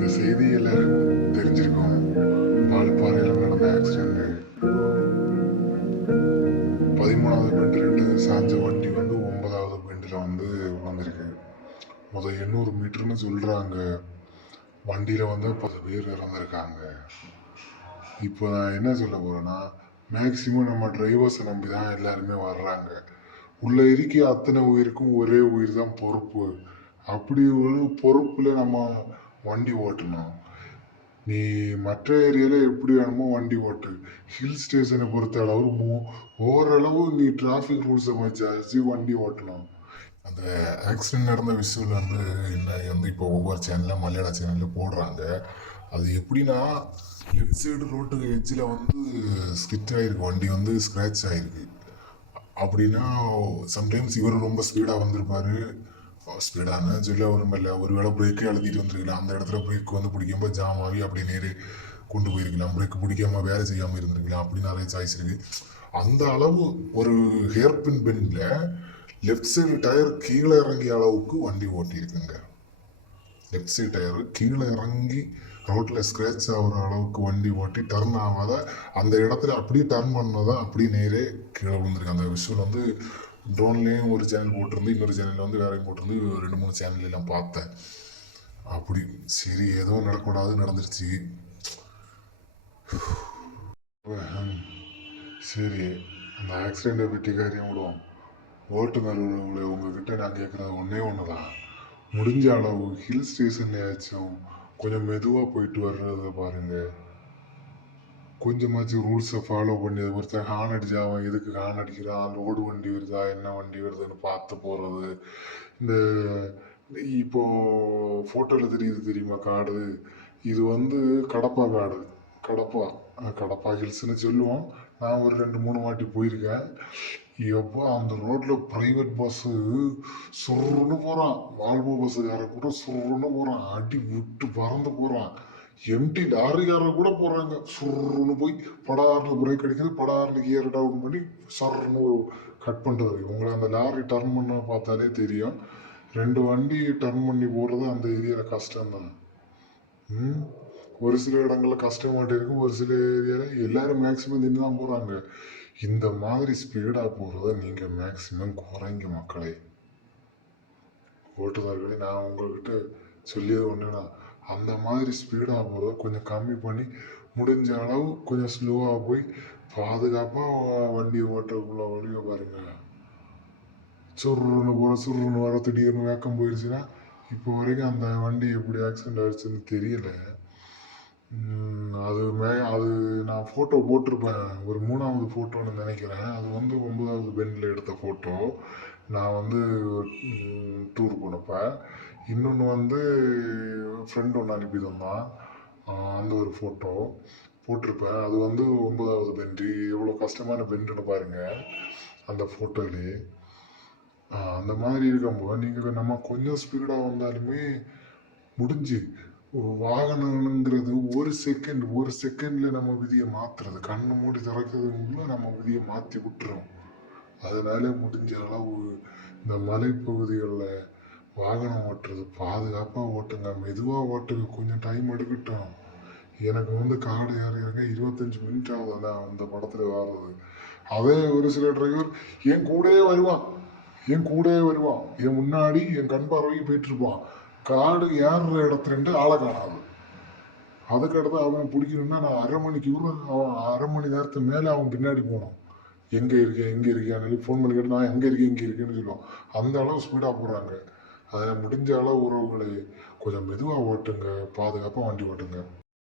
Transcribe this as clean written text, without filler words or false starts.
இந்த செய்தி எல்லாருக்கும் தெரிஞ்சிருக்கும். வால்பாறையில் நடந்த ஆக்சிடென்ட். 13வது பெண்டிலிருந்து சாஞ்ச வண்டி வந்து 9வது பெண்டில் வந்து விழுந்திருக்கு. 800 மீட்டர்னு சொல்றாங்க. வண்டியில வந்து 10 பேர் இறந்துருக்காங்க. இப்போ நான் என்ன சொல்ல போறேன்னா, மேக்சிமம் நம்ம டிரைவர்ஸை நம்பி தான் எல்லாருமே வர்றாங்க. உள்ள இருக்க அத்தனை உயிருக்கும் ஒரே உயிர் தான் பொறுப்பு. அப்படி ஒரு பொறுப்புல நம்ம வண்டி ஓட்டணும். நீ மற்ற ஏரியால எப்படி வேணுமோ வண்டி ஓட்டு. ஹில் ஸ்டேஷனை பொறுத்த அளவு ஓரளவு நீ டிராஃபிக் ரூல்ஸை வச்சு வண்டி ஓட்டணும். அந்த ஆக்சிடென்ட் நடந்த விஷயம் வந்து என்ன வந்து இப்போ ஒவ்வொரு சேனலில் மலையாள சேனலில் போடுறாங்க. அது எப்படின்னா, லெஃப்ட் சைடு ரோட்டுக்கு எட்ஜில் வந்து ஸ்கிட் ஆகிருக்கு, வண்டி வந்து ஸ்க்ராட்ச் ஆகிருக்கு. அப்படின்னா சம்டைம்ஸ் இவர் ரொம்ப ஸ்பீடாக வந்திருப்பாரு. ஸ்பீடான சொல்ல வரும்பில்ல, ஒரு வேளை பிரேக்கே அழுத்திட்டு வந்திருக்கலாம். அந்த இடத்துல பிரேக் வந்து பிடிக்கும்போது ஜாம் ஆகி அப்படி நேரே கொண்டு போயிருக்கலாம். பிரேக் பிடிக்காம வேலை செய்யாமல் இருந்திருக்கலாம். அப்படி நிறைய சாய்ஸ் இருக்கு. அந்த அளவு ஒரு ஹேர்பின் பெண்ணில் லெஃப்ட் சைடு டயர் கீழே இறங்கிய அளவுக்கு வண்டி ஓட்டியிருக்குங்க. லெஃப்ட் சைடு டயர் கீழே இறங்கி ரோட்டில் ஸ்க்ராட்ச் ஆகிற அளவுக்கு வண்டி ஓட்டி டர்ன் ஆகாத அந்த இடத்துல அப்படியே டர்ன் பண்ணதான் அப்படியே நேரே கீழே விழுந்திருக்கு. அந்த விஷயம் வந்து ட்ரோன்லேயும் ஒரு சேனல் போட்டிருந்து, இன்னொரு சேனலில் வந்து வேறையும் போட்டிருந்து, 2-3 சேனல் எல்லாம் பார்த்தேன். அப்படி சரி ஏதோ நடக்கூடாது நடந்துருச்சு. சரி, அந்த ஆக்சிடெண்ட்டை பற்றி காரியம் விடுவோம். ஓட்டுநர் உங்ககிட்ட நான் கேட்குறது ஒன்றே ஒன்று தான். முடிஞ்ச அளவு ஹில் ஸ்டேஷன்லையாச்சும் கொஞ்சம் மெதுவாக போயிட்டு வர்றத பாருங்கள். கொஞ்சமாச்சும் ரூல்ஸை ஃபாலோ பண்ணி ஒருத்தர் ஹார்ன் அடிச்சா அவன் எதுக்கு ஹார்ன் அடிக்கிறான், ரோடு வண்டி வருதா என்ன வண்டி வருதுன்னு பார்த்து போகிறது. இந்த இப்போ ஃபோட்டோவில் தெரியுது தெரியுமா காடு, இது வந்து கடப்பா காடு. கடப்பா ஹில்ஸ்னு சொல்லுவோம். நான் ஒரு 2-3 வாட்டி போயிருக்கேன். எப்போ அந்த ரோட்டில் ப்ரைவேட் பஸ்ஸு சுருன்னு போகிறான், வால்வோ பஸ்ஸுக்காரன் கூட சுருன்னு போகிறான், அடி விட்டு பறந்து போகிறான். எம்டி லாரிக்காரர் கூட போகிறாங்க, சுருன்னு போய் படார்னு பிரேக் அடிக்கிறது, படார்னு கியர் டவுன் பண்ணி சர்ன்னு கட் பண்ணுறது. உங்களை அந்த லாரி டர்ன் பண்ண பார்த்தாலே தெரியும். 2 வண்டி டர்ன் பண்ணி போகிறது அந்த ஏரியாவில் கஷ்டம்தான். ஒரு சில இடங்களில் கஷ்டமாட்டி இருக்கும், ஒரு சில ஏரியாவில் எல்லாரும் மேக்சிமம் நின்று தான் போகிறாங்க. இந்த மாதிரி ஸ்பீடாக போகிறத நீங்கள் மேக்சிமம் குறைங்க மக்களே. ஓட்டுநர்களே, நான் உங்கள்கிட்ட சொல்லியது ஒன்றுனா, அந்த மாதிரி ஸ்பீடாக போகிறத கொஞ்சம் கம்மி பண்ணி முடிஞ்ச அளவு கொஞ்சம் ஸ்லோவாக போய் பாதுகாப்பாக வண்டியை ஓட்டுறதுக்குள்ள வழியை பாருங்க. சுருன்னு போகிற சுருன்னு வர திடீர்னு வேக்கம் போயிடுச்சுன்னா இப்போ வரைக்கும் அந்த வண்டி எப்படி ஆக்சிடென்ட் ஆயிடுச்சுன்னு தெரியல. அது நான் ஃபோட்டோ போட்டிருப்பேன், ஒரு 3வது ஃபோட்டோன்னு நினைக்கிறேன். அது வந்து 9வது பெண்டில் எடுத்த ஃபோட்டோ. நான் வந்து டூர் போனப்போ. இன்னொன்று வந்து ஃப்ரெண்ட் ஒன்று அனுப்பி தந்தான், அந்த ஒரு ஃபோட்டோ போட்டிருப்பேன். அது வந்து 9வது பெண்டு. எவ்வளோ கஷ்டமான பெண்டுன்னு பாருங்கள் அந்த ஃபோட்டோலேயே. அந்த மாதிரி இருக்கும்போது நீங்கள் நம்ம கொஞ்சம் ஸ்பீடாக வந்தாலுமே முடிஞ்சு வாகனங்கிறது ஒரு செகண்டில் நம்ம விதியை மாற்றுறது, கண்ணு மூடி திறக்கிறதுக்குள்ள நம்ம விதியை மாற்றி விட்டுறோம். அதனால முடிஞ்ச அளவு இந்த மலைப்பகுதிகளில் வாகனம் ஓட்டுறது பாதுகாப்பாக ஓட்டுங்க, மெதுவாக ஓட்டுங்க, கொஞ்சம் டைம் எடுக்கட்டும். எனக்கு வந்து காடு ஏறியாங்க 25 மினிட் ஆகுது அந்த படத்தில் வர்றது. அதே ஒரு சில டிரைவர் என் கூடயே வருவான், என் முன்னாடி என் கண் பார்வைக்கு போயிட்டு இருப்பான். காடு ஏறுற இடத்துலேருந்து ஆளை காணாது. அதுக்கடுத்து அவன் பிடிக்கணும்னா நான் அரை மணி நேரத்துக்கு மேலே அவன் பின்னாடி போகணும். எங்கே இருக்கேன்னு ஃபோன் பண்ணி கேட்டு நான் எங்கே இருக்கேன்னு சொல்லுவான். அந்த அளவு ஸ்பீடாக போடுறாங்க. அதில் முடிஞ்ச அளவு உறவுகளை கொஞ்சம் மெதுவாக ஓட்டுங்க, பாதுகாப்பாக வண்டி ஓட்டுங்க.